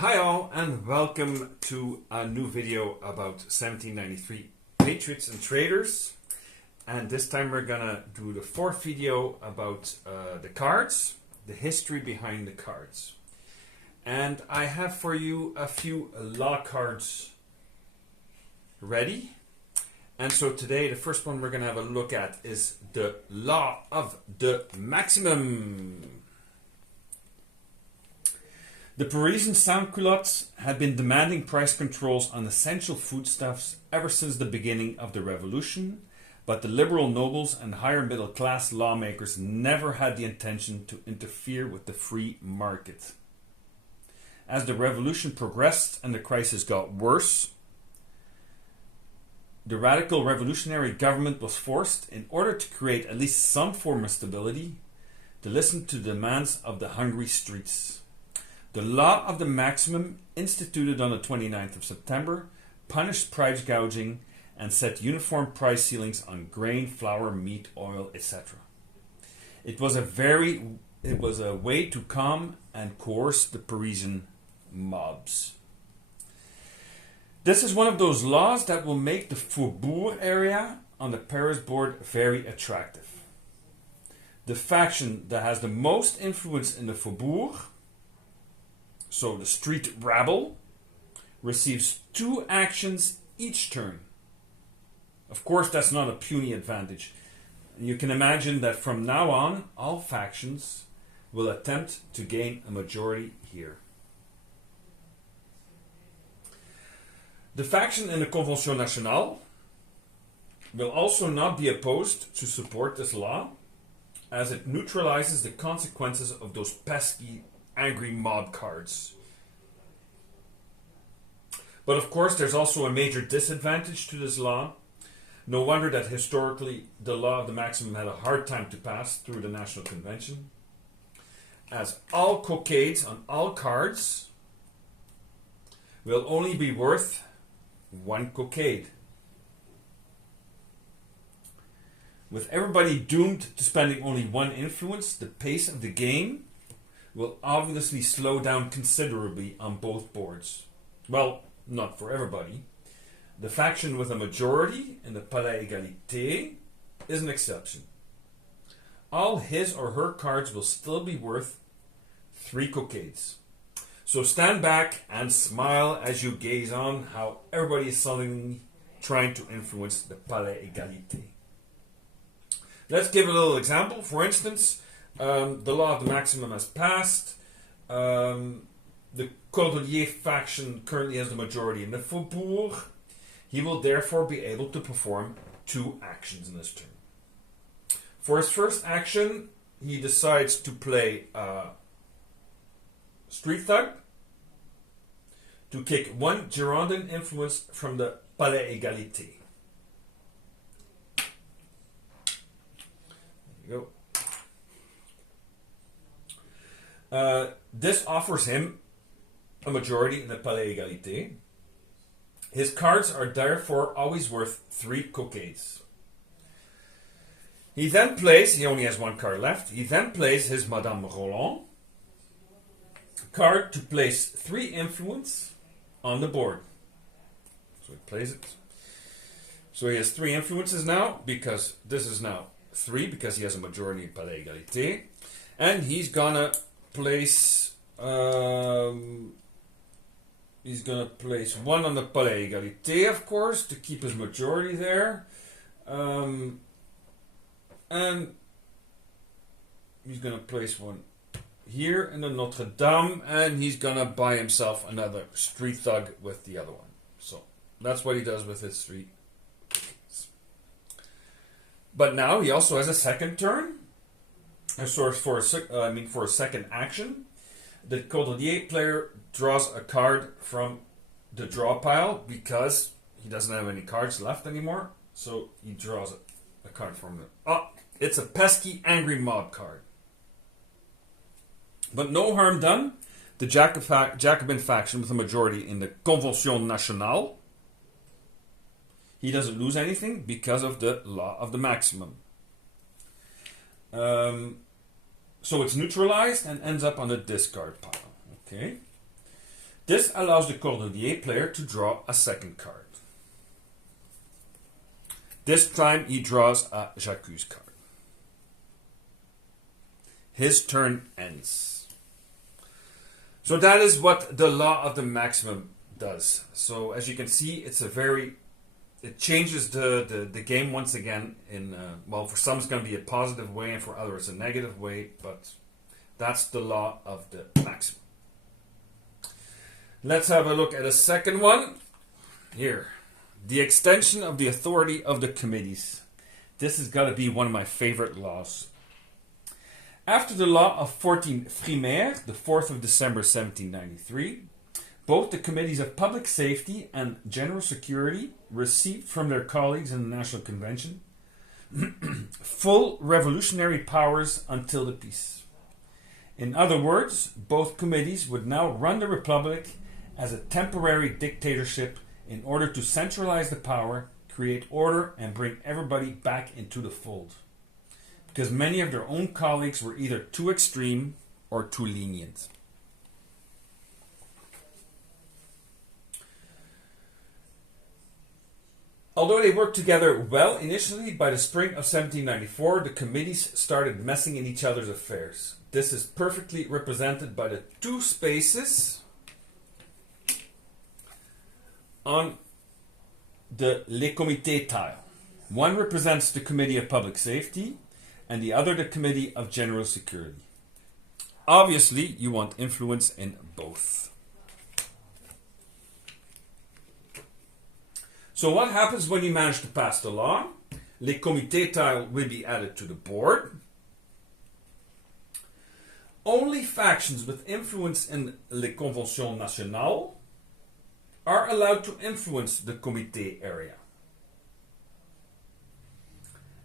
Hi all, and welcome to a new video about 1793 Patriots and Traitors. And this time we're gonna do the fourth video about the cards, the history behind the cards. And I have for you a few law cards ready. And so today the first one we're gonna have a look at is the Law of the Maximum. The Parisian sans-culottes had been demanding price controls on essential foodstuffs ever since the beginning of the Revolution, but the liberal nobles and higher middle class lawmakers never had the intention to interfere with the free market. As the Revolution progressed and the crisis got worse, the radical revolutionary government was forced, in order to create at least some form of stability, to listen to the demands of the hungry streets. The Law of the Maximum, instituted on the 29th of September, punished price gouging and set uniform price ceilings on grain, flour, meat, oil, etc. It was a way to calm and coerce the Parisian mobs. This is one of those laws that will make the Faubourg area on the Paris board very attractive. The faction that has the most influence in the Faubourg, so the street rabble, receives 2 actions each turn. Of course, that's not a puny advantage. You can imagine that from now on, all factions will attempt to gain a majority here. The faction in the Convention Nationale will also not be opposed to support this law, as it neutralizes the consequences of those pesky angry mob cards. But of course, there's also a major disadvantage to this law. No wonder that historically the Law of the Maximum had a hard time to pass through the National Convention, as all cockades on all cards will only be worth 1 cockade. With everybody doomed to spending only 1 influence, the pace of the game will obviously slow down considerably on both boards. Well, not for everybody. The faction with a majority in the Palais Égalité is an exception. All his or her cards will still be worth 3 cockades. So stand back and smile as you gaze on how everybody is suddenly trying to influence the Palais Égalité. Let's give a little example. For instance, the Law of the Maximum has passed. The Cordelier faction currently has the majority in the Faubourg. He will therefore be able to perform 2 actions in this turn. For his first action, he decides to play Street Thug to kick 1 Girondin influence from the Palais Égalité. There you go. This offers him a majority in the Palais Égalité. His cards are therefore always worth 3 cockades. He only has 1 card left, he then plays his Madame Roland card to place 3 influence on the board. So he plays it. So he has 3 influences now, because this is now 3, because he has a majority in Palais Égalité. And he's gonna place 1 on the Palais Égalité, of course, to keep his majority there. And he's gonna place 1 here in the Notre Dame, and he's gonna buy himself another Street Thug with the other one. So that's what he does with his 3 tickets. But now he also has a second turn. So for a second action, the Cordelier player draws a card from the draw pile because he doesn't have any cards left anymore. So he draws a card from it. Oh, it's a pesky angry mob card. But no harm done. The Jacobin faction with a majority in the Convention Nationale, he doesn't lose anything because of the Law of the Maximum. So it's neutralized and ends up on the discard pile. Okay. This allows the Cordelier player to draw a second card. This time he draws a J'accuse card. His turn ends. So that is what the law of the maximum does. So as you can see, it changes the game once again in, well, for some it's going to be a positive way and for others a negative way, but that's the law of the maximum. Let's have a look at a second one. Here, the extension of the authority of the committees. This has got to be one of my favorite laws. After the law of 14 Frimaire, the 4th of December 1793, both the committees of public safety and general security received from their colleagues in the National Convention full revolutionary powers until the peace. In other words, both committees would now run the Republic as a temporary dictatorship in order to centralize the power, create order, and bring everybody back into the fold. Because many of their own colleagues were either too extreme or too lenient. Although they worked together well initially, by the spring of 1794, the committees started messing in each other's affairs. This is perfectly represented by the two spaces on the Les Comités tile. One represents the Committee of Public Safety and the other the Committee of General Security. Obviously, you want influence in both. So what happens when you manage to pass the law? Les Comités tile will be added to the board. Only factions with influence in Les Conventions Nationales are allowed to influence the comité area.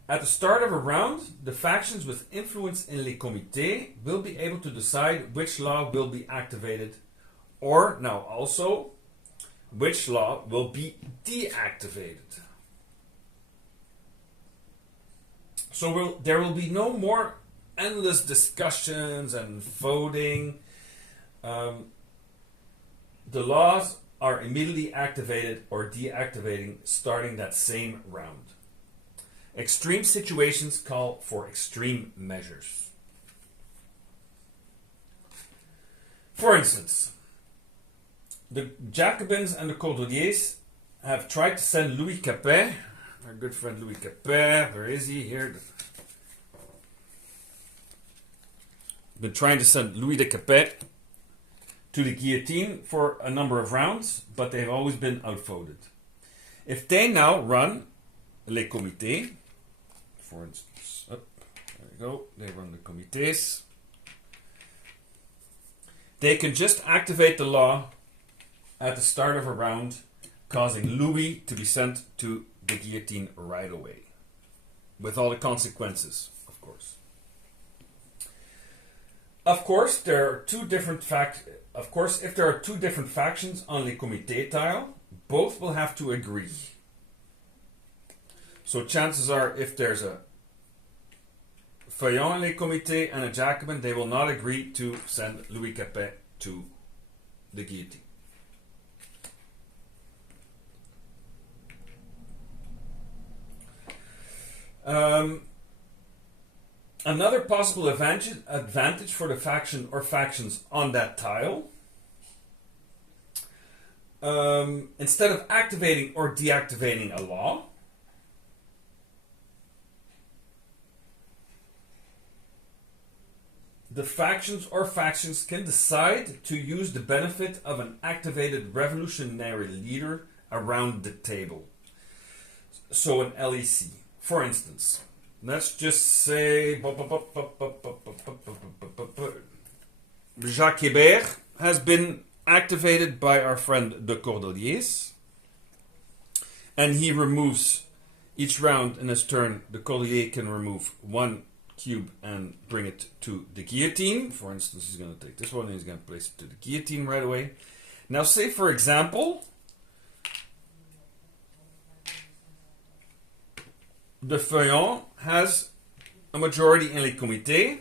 At the start of a round, the factions with influence in les comités will be able to decide which law will be activated, or now also which law will be deactivated. So there will be no more endless discussions and voting. The laws are immediately activated or deactivating starting that same round. Extreme situations call for extreme measures. For instance, the Jacobins and the Cordeliers have tried to send Louis Capet, our good friend Louis Capet, where is he? Here. Been trying to send Louis de Capet to the guillotine for a number of rounds, but they've always been outvoted. If they now run les comités, for instance, there we go, they run the comités, they can just activate the law at the start of a round, causing Louis to be sent to the guillotine right away, with all the consequences, of course. Of course, there are two different if there are two different factions on les comités tile, both will have to agree. So chances are, if there's a Feuillon in les comités and a Jacobin, they will not agree to send Louis Capet to the guillotine. Another possible advantage for the faction or factions on that tile, instead of activating or deactivating a law, the factions or factions can decide to use the benefit of an activated revolutionary leader around the table. So an LEC. For instance, let's just say Jacques Hébert has been activated by our friend de Cordeliers, and he removes each round in his turn. The Cordelier can remove one cube and bring it to the guillotine. For instance, he's going to take this one and he's going to place it to the guillotine right away. Now say, for example, the Feuillon has a majority in les comités.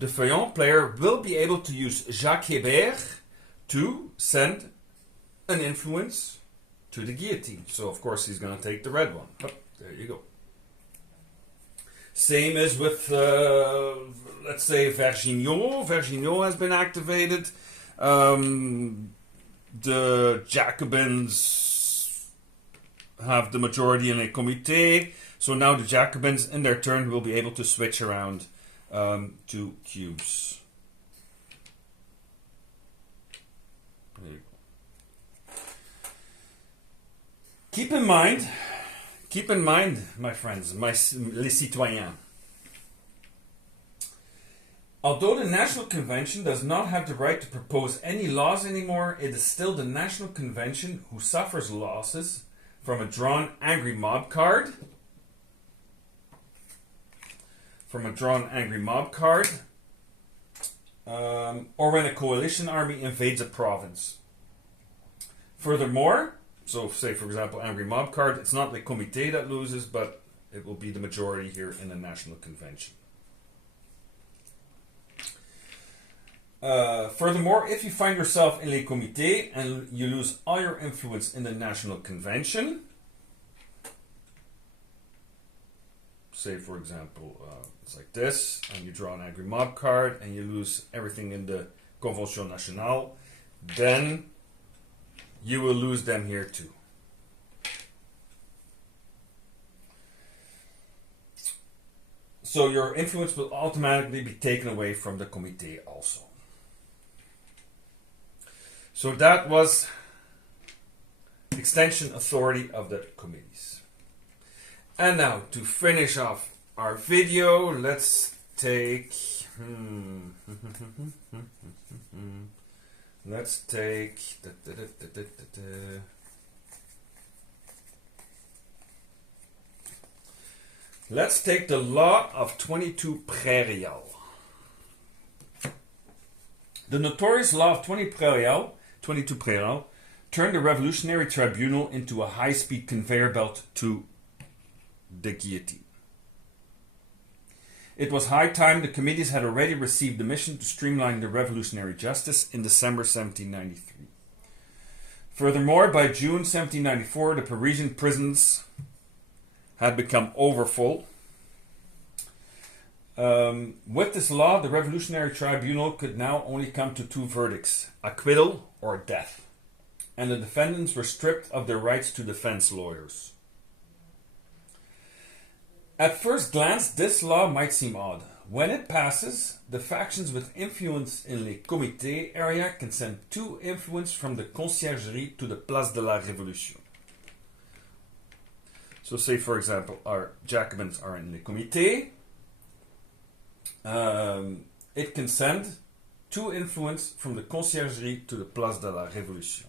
The Feuillon player will be able to use Jacques Hébert to send an influence to the guillotine. So, of course, he's going to take the red one. Oh, there you go. Same as with, let's say, Vergniaud. Vergniaud has been activated. The Jacobins have the majority in a comité. So now the Jacobins, in their turn, will be able to switch around to cubes. There you go. Keep in mind, my friends, les citoyens. Although the National Convention does not have the right to propose any laws anymore, it is still the National Convention who suffers losses from a drawn angry mob card. Or when a coalition army invades a province. Furthermore, so say for example angry mob card, it's not the comité that loses, but it will be the majority here in the National Convention. Furthermore, if you find yourself in les comités and you lose all your influence in the National Convention, say for example it's like this, and you draw an angry mob card and you lose everything in the Convention Nationale, then you will lose them here too. So your influence will automatically be taken away from the comité also. So that was extension authority of the committees. And now to finish off our video, let's take let's take the law of 22 Prairial. The notorious law of 22 Prairial turned the Revolutionary Tribunal into a high-speed conveyor belt to the guillotine. It was high time. The committees had already received the mission to streamline the revolutionary justice in December 1793. Furthermore, by June 1794, the Parisian prisons had become overfull. With this law, the Revolutionary Tribunal could now only come to two verdicts: acquittal or death. And the defendants were stripped of their rights to defense lawyers. At first glance, this law might seem odd. When it passes, the factions with influence in les comités area can send two influence from the conciergerie to the Place de la Révolution. So say, for example, our Jacobins are in les comités. It can send two influence from the conciergerie to the Place de la Révolution.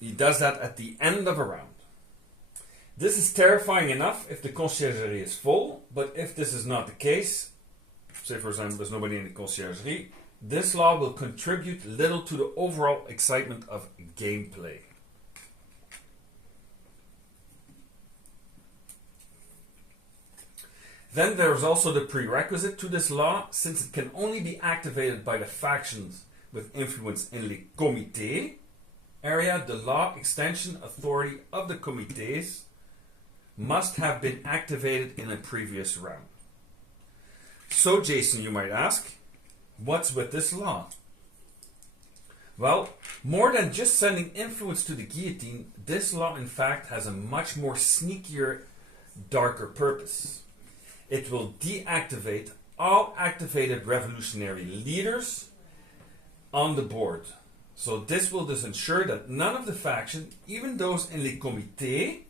He does that at the end of a round. This is terrifying enough if the conciergerie is full, but if this is not the case, say for example there's nobody in the conciergerie, this law will contribute little to the overall excitement of gameplay. Then there's also the prerequisite to this law, since it can only be activated by the factions with influence in les comités area. The law extension authority of the comités must have been activated in a previous round. So, Jason, you might ask, what's with this law? Well, more than just sending influence to the guillotine, this law in fact has a much more sneakier, darker purpose. It will deactivate all activated revolutionary leaders on the board. So this will thus ensure that none of the factions, even those in les comités,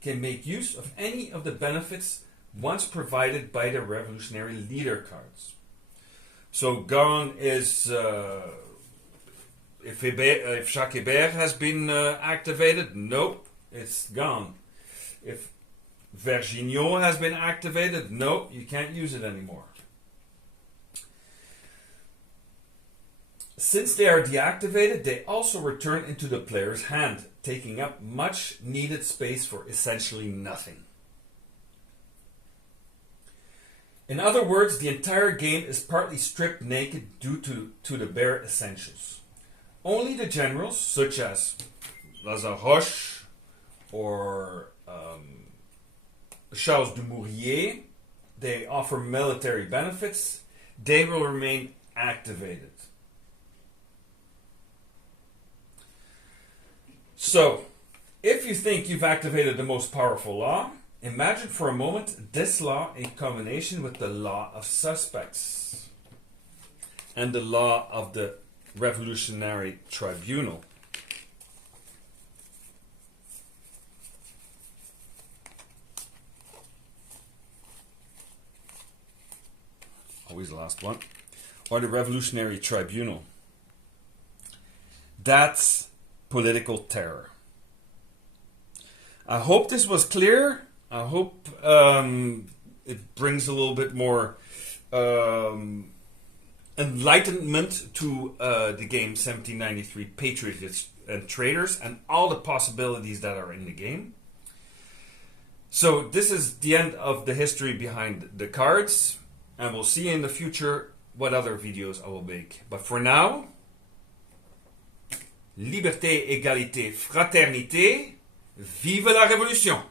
can make use of any of the benefits once provided by the revolutionary leader cards. So gone is if Jacques Hébert has been activated, nope, it's gone. If Vergniaud has been activated, nope, you can't use it anymore. Since they are deactivated, they also return into the player's hand, taking up much needed space for essentially nothing. In other words, the entire game is partly stripped naked due to the bare essentials. Only the generals, such as Lazaroche or Charles Dumouriez, they offer military benefits, they will remain activated. So, if you think you've activated the most powerful law, imagine for a moment this law in combination with the law of suspects and the law of the Revolutionary Tribunal. Always the last one. Or the Revolutionary Tribunal. That's political terror. I hope this was clear. I hope it brings a little bit more enlightenment to the game 1793 Patriots and Traitors and all the possibilities that are in the game. So this is the end of the history behind the cards, and we'll see in the future what other videos I will make. But for now, liberté, égalité, fraternité, vive la révolution!